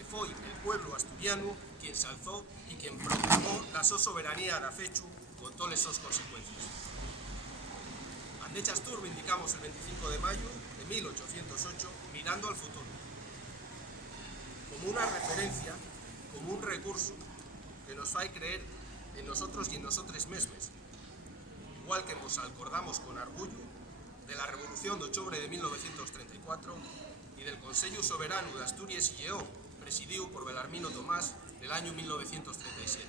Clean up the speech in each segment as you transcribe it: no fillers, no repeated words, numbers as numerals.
que foi el pueblo asturiano quien se alzó y quien proclamó la so soberanía da fechu con todas sus consecuencias. Ande Chastur indicamos el 25 de mayo de 1808 mirando al futuro, como una referencia, como un recurso que nos fai creer en nosotros y en nosotres mesmes, igual que nos acordamos con orgullo de la Revolución de Octubre de 1934 y del Consello Soberano de Asturias y Lleón, presidido por Belarmino Tomás del año 1937.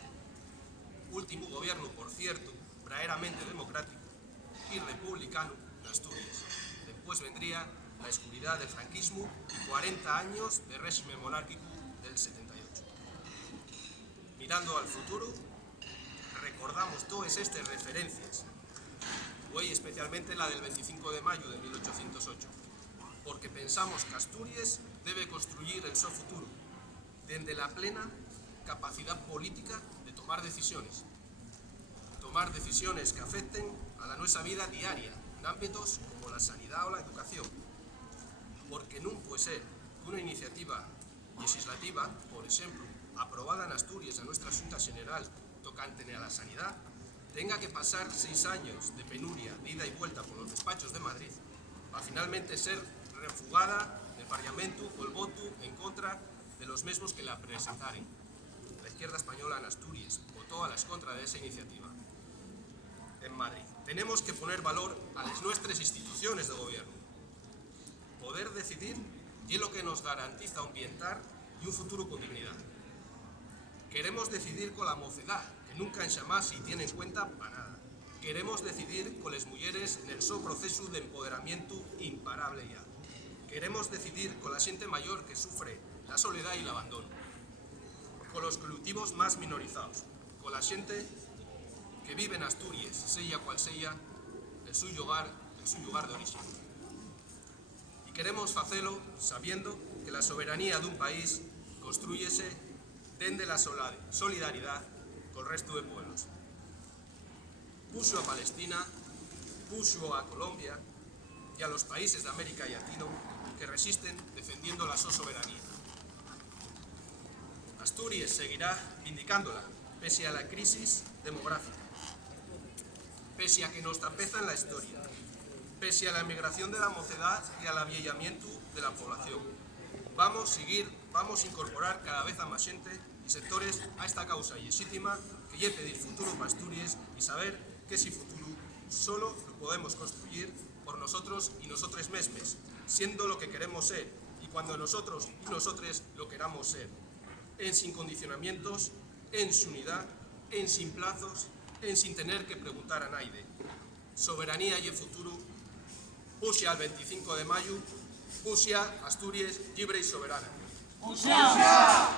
Último gobierno, por cierto, verdaderamente democrático y republicano de Asturias. Después vendría la oscuridad del franquismo y 40 años de régimen monárquico del 78. Mirando al futuro, recordamos todas estas referencias, hoy especialmente la del 25 de mayo de 1808, porque pensamos que Asturias debe construir el su futuro desde la plena capacidad política de tomar decisiones que afecten a la nuestra vida diaria en ámbitos como la sanidad o la educación, porque no puede ser que una iniciativa legislativa, por ejemplo, aprobada en Asturias en nuestra Junta General tocante a la sanidad, tenga que pasar 6 años de penuria, de ida y vuelta por los despachos de Madrid, para finalmente ser refugada del Parlamento con el voto en contra de los mismos que la presentaren. La izquierda española en Asturias votó a las contra de esa iniciativa en Madrid. Tenemos que poner valor a las nuestras instituciones de gobierno. Poder decidir es lo que nos garantiza un bienestar y un futuro con dignidad. Queremos decidir con la mocedad, que nunca en jamás se tiene en cuenta para nada. Queremos decidir con las mujeres en el su proceso de empoderamiento imparable ya. Queremos decidir con la gente mayor que sufre la soledad y el abandono. Con los colectivos más minorizados. Con la gente que vive en Asturias, sea cual sea el su lugar de origen. Y queremos hacerlo sabiendo que la soberanía de un país construyese desde la solidaridad con el resto de pueblos. Puso a Palestina, puso a Colombia y a los países de América Latino que resisten defendiendo la su soberanía. Asturias seguirá vindicándola pese a la crisis demográfica, pese a que nos tapeza en la historia, pese a la emigración de la mocedad y al avieillamiento de la población. Vamos a incorporar cada vez a más gente y sectores a esta causa legítima que es pedir futuro para Asturias y saber que ese futuro solo lo podemos construir por nosotros y nosotros mesmes, siendo lo que queremos ser y cuando nosotros y nosotros lo queramos ser, en sin condicionamientos, en su unidad, en sin plazos, en sin tener que preguntar a nadie. Soberanía y el futuro, Pusia al 25 de mayo, Pusia, Asturias, libre y soberana. ¡Pusia!